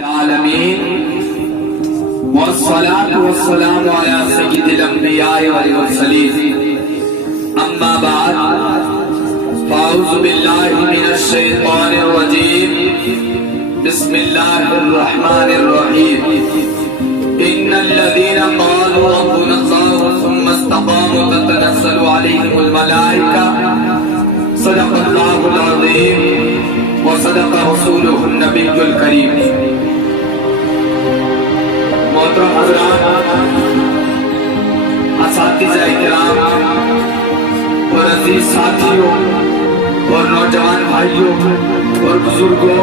العالمين والصلاة والسلام على سيد الأنبياء والمرسلين أما بعد فأعوذ بالله من الشيطان الرجيم بسم الله الرحمن الرحيم إن الذين قالوا ربنا الله ثم استقاموا تتنزل عليهم الملائكة صدق الله العظيم وصدق رسوله النبي الكريم محترم حضرات، اساتذہ کرام اور عزیز ساتھیوں اور نوجوان بھائیوں اور بزرگوں،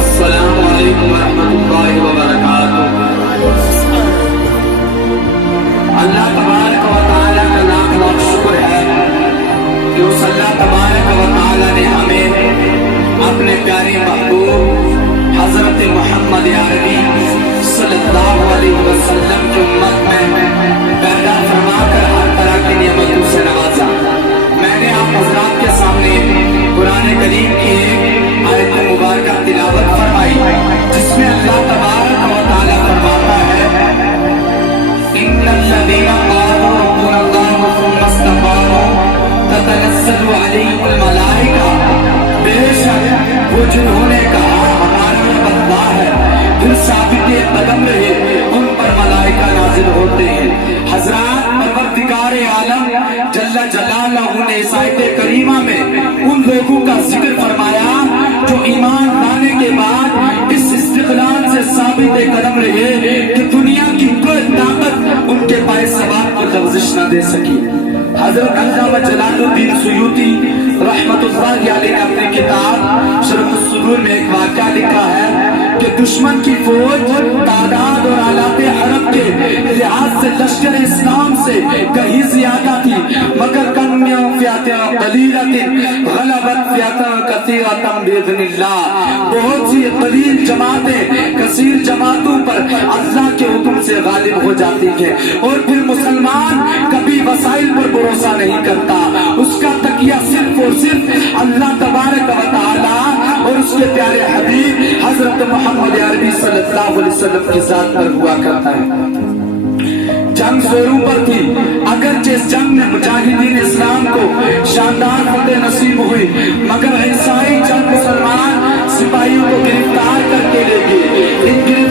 السلام علیکم ورحمۃ اللہ وبرکاتہ۔ اللہ تبارک و تعالیٰ کا لاکھ لاکھ شکر ہے کہ اس اللہ تبارک و تعالیٰ نے ہمیں اپنے پیارے محبوب حضرت محمد عربی صلی اللہ علیہ وسلم کی امت میں پیدا فرما کر ہر طرح کی نعمتوں سے نوازا۔ میں نے آپ حضرات کے سامنے قرآن کریم کی ایک آیت مبارکہ تلاوت فرمائی جس میں اللہ تبارک و تعالیٰ فرماتا ہے ان الذین قالوا ربنا اللہ ثم استقاموا تتنزل علیہم الملائکہ، بے شک وہ جنہوں نے کہا ہمارا رب اللہ ہے پھر ثابت قدم رہے ان پر ملائکہ نازل ہوتے ہیں۔ حضرات، پروردگار عالم جل جلالہ نے اس آیت کریمہ میں ان لوگوں کا ذکر فرمایا جو ایمان لانے کے بعد اس استقلال سے ثابت قدم رہے کہ دنیا کی کوئی طاقت ان کے پائے ثبات کو لغزش نہ دے سکی۔ حضرت علامہ جلال الدین سیوطی رحمت اللہ علیہ نے اپنی کتاب شرح الصدور میں ایک واقعہ لکھا ہے کہ دشمن کی فوج تعداد اور آلات حرب کے لحاظ سے لشکر اسلام سے کہیں زیادہ تھی، مگر کم فئۃ قلیلۃ غلبت فئۃ کثیرۃ باذن اللہ، بہت سی قلیل جماعتیں کثیر جماعتوں پر اللہ کے حکم سے غالب ہو جاتی ہیں۔ اور پھر مسلمان کبھی وسائل پر بھروسہ نہیں کرتا، اس کا تکیہ صرف اور صرف اللہ تبارک و تعالی اور اس کے پیارے حبیب حضرت محمد عربی صلی اللہ علیہ وسلم کی ذات پر ہوا کرتا ہے۔ جنگ زوروں پر تھی، اگرچہ اس جنگ میں مجاہدین اسلام کو شاندار فتح نصیب ہوئی، مگر عیسائی چند مسلمان سپاہیوں کو گرفتار کر کے لے گئے۔